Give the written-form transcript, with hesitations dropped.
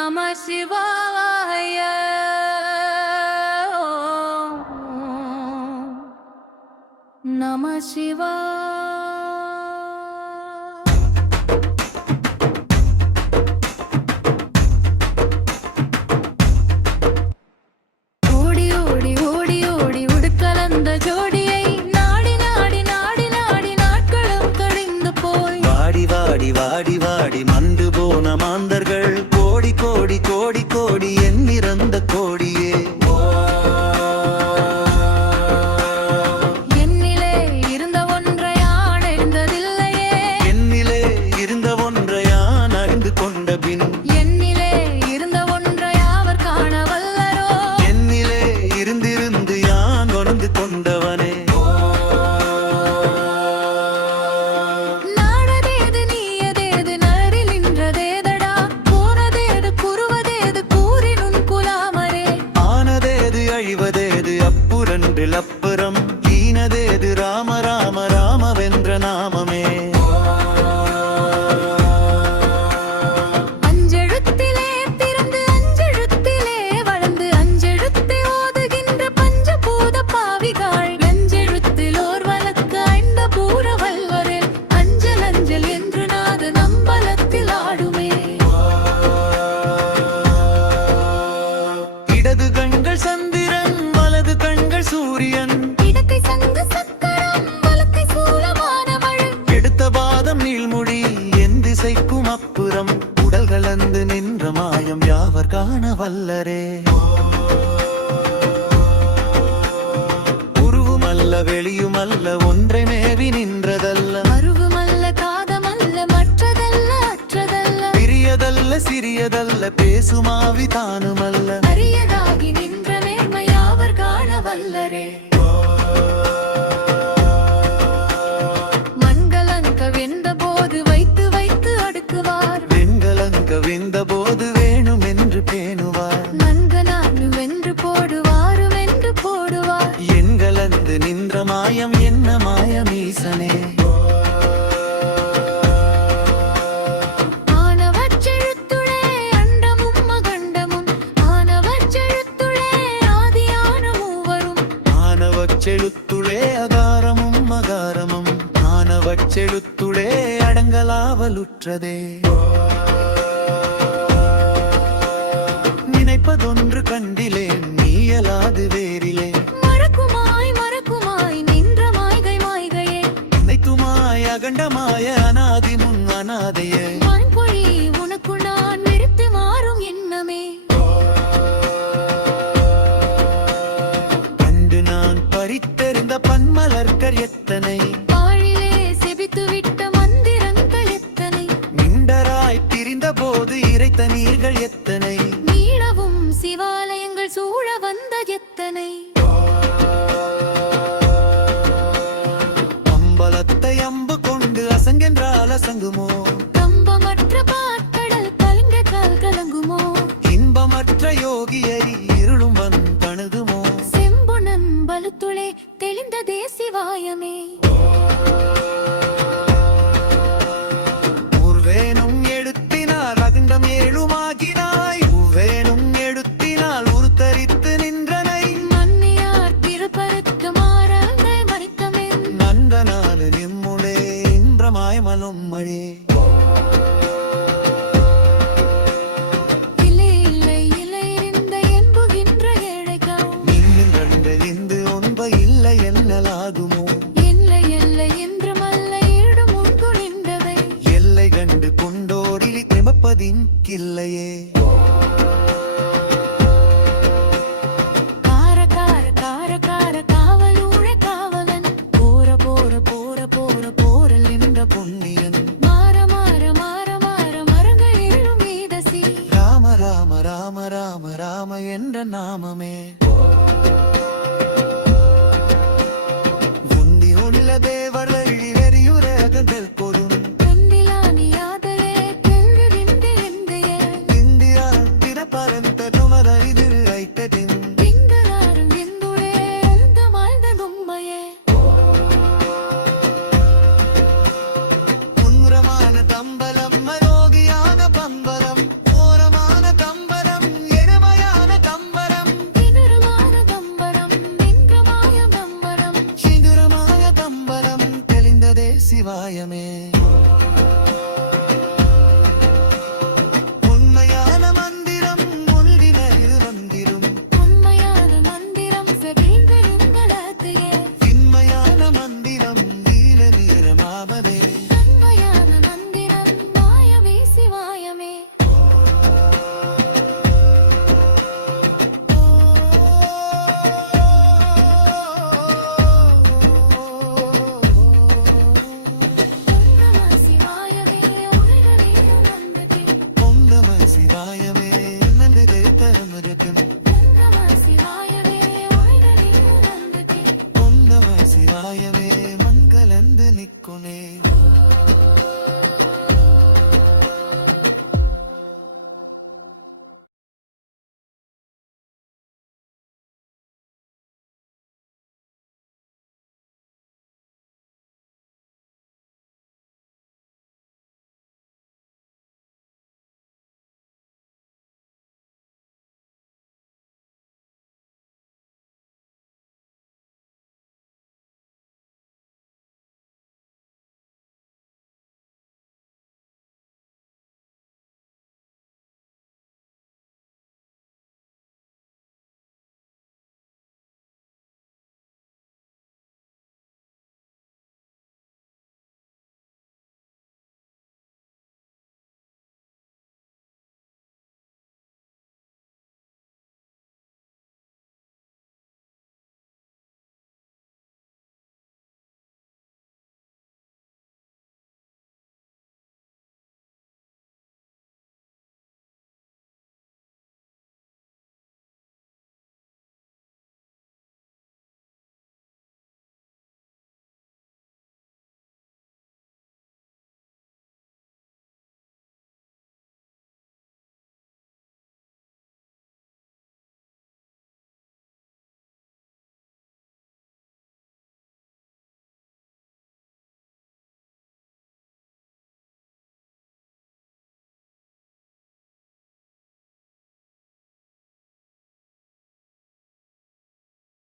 நம சிவாய நம சிவாய. வாடி வாடி மந்து போன மாந்தர்கள் கோடி கோடி கோடி கோடி எண்ணிறந்த கோடியே. என்னிலே இருந்த ஒன்றை யான் அறிந்ததில்லையே, என்னிலே இருந்த ஒன்றை யான் அறிந்து கொண்ட பின் என்னிலே இருந்த ஒன்றை அவர் காண வல்லரோ, என்னிலே இருந்திருந்து யான் உணர்ந்து கொண்டவனே. அப்புறம் ஈனதேது ராம ராம ராமவென்ற நாமமே. அஞ்செழுத்திலே பிறந்து அஞ்செழுத்திலே வளர்ந்து அஞ்செழுத்தை ஓதுகின்ற பஞ்சபூத பாவிகள் அஞ்செழுத்தில் ஓர் வழக்கு ஐந்த பூர வல்வரில் அஞ்சல் அஞ்சல் என்று நாது நம்பலத்தில் ஆடுமே. இடது கண்கள் சந்திரன் வலது கண்கள் சூரியன், இடக்கை சங்கு சக்கரம் வலக்கை சூலமானவள், எடுத்த பாதம் நீள்முடி என் திசைக்கும் அப்புறம் உடல் கலந்து நின்ற மாயம் யாவர் காண வல்லரே. உருவுமல்ல வெளியுமல்ல ஒன்றை மேவி நின்றதல்ல, மருவுமல்ல காதமல்ல மற்றதல்ல அற்றதல்ல, பிரியதல்ல சிறியதல்ல பேசுமாவி தானுமல்ல, அரியதாகி நின்ற மேன்மை யாவர் காண வல்லரே. மண்கலங்க வெந்த போது வைத்து வைத்து அடுக்குவார், வெண்கலங்க வெந்த போது வேணும் என்று பேணுவார், நன்கனானு வென்று போடுவாரு வென்று போடுவார். எண்கலந்து நின்ற மாயம் என்ன மாயம் ஈசனே. ஆனவற்றெழுத்துளே அண்டமும் அகண்டமும், ஆனவற்றெழுத்துளே ஆதியான மூவரும், ஆனவச்செழுத்துளே அகாரமும் மகாரமும், ஆனவச்செழுத்துளே அடங்கலாவலுற்றதே. நினைப்பதொன்று கண்டிலேன் நீயலாது வேறிலே, மறக்குமாய் மறக்குமாய் நின்ற மாய்கை மாய்கையே, அனைத்துமாய் அகண்டமாய அநாதி முன் அநாதையே. மண்பொழி உனக்கு நான் நிறுத்தி மாறும் எண்ணமே, கண்டு நான் பறித்தெறிந்த பன்மலர்கள் எத்தனை, பாழிலே செபித்து விட்ட மந்திரங்கள் எத்தனை, மிண்டராய் பிரிந்த போது இறைத்த நீர்கள் எத்தனை, நீளவும் சிவாலயங்கள் சூழ வந்த எத்தனை. அம்பலத்தை அம்பு கொண்டு அசங்கென்றால் அசங்குமோ, கம்பமற்ற பாற்கடல் கலங்க கால் கலங்குமோ, இன்பமற்ற யோகியை இருளும் வன் தணுகுமோ, செம்புணன் பலுத்துளே தெளிந்ததே சிவாயமே. உர்வேனும் எடுத்தினால் அகண்டம் ஏழுமாகினாய், உவ்வேனும் எடுத்தினால் உருத்தரித்து நின்றனை, மன்னியார் திருப்பருக்கு மாறாங்க மறித்தமென், நந்தனாலு நிம்முளே இன்றமாய் மலும் மழே. இல்லை இல்லை இல்லை இந்த என்புகின்ற ஏழைகள், நீயும் கண்டு இந்து ஒன்ப இல்லை என்னலாகுமோ, இல்லை இல்லை என்று மல்ல ஈடு முன்பு நின்றவை, எல்லை கண்டு கொண்டோடி திமப்பதின் கில்லையே. கார கார கார கார காவலூழ காவலன், போர போர போர போர போரல் நின்ற புண்ணியன், மாற மாற மாற மாற மரங்க ஏழும் வீதசி, ராம ராம ராம ராம ராம என்ற நாமமே. உண்டி உள்ள தேவர்கள் வெறியுரகங்கள் கொடும், கண்டிலானியாதலே தெங்கு நின்று எந்தைய, இந்தியா திறப்பரந்த நுமரைது ஐட்டதின், இந்தராரும் எந்துளே அந்த மாழ்ந்த தும்மையே. உன்ரமான தம்பலம் யோகியான பம்பரம், ஓரமான தம்பலம் சிவாயமே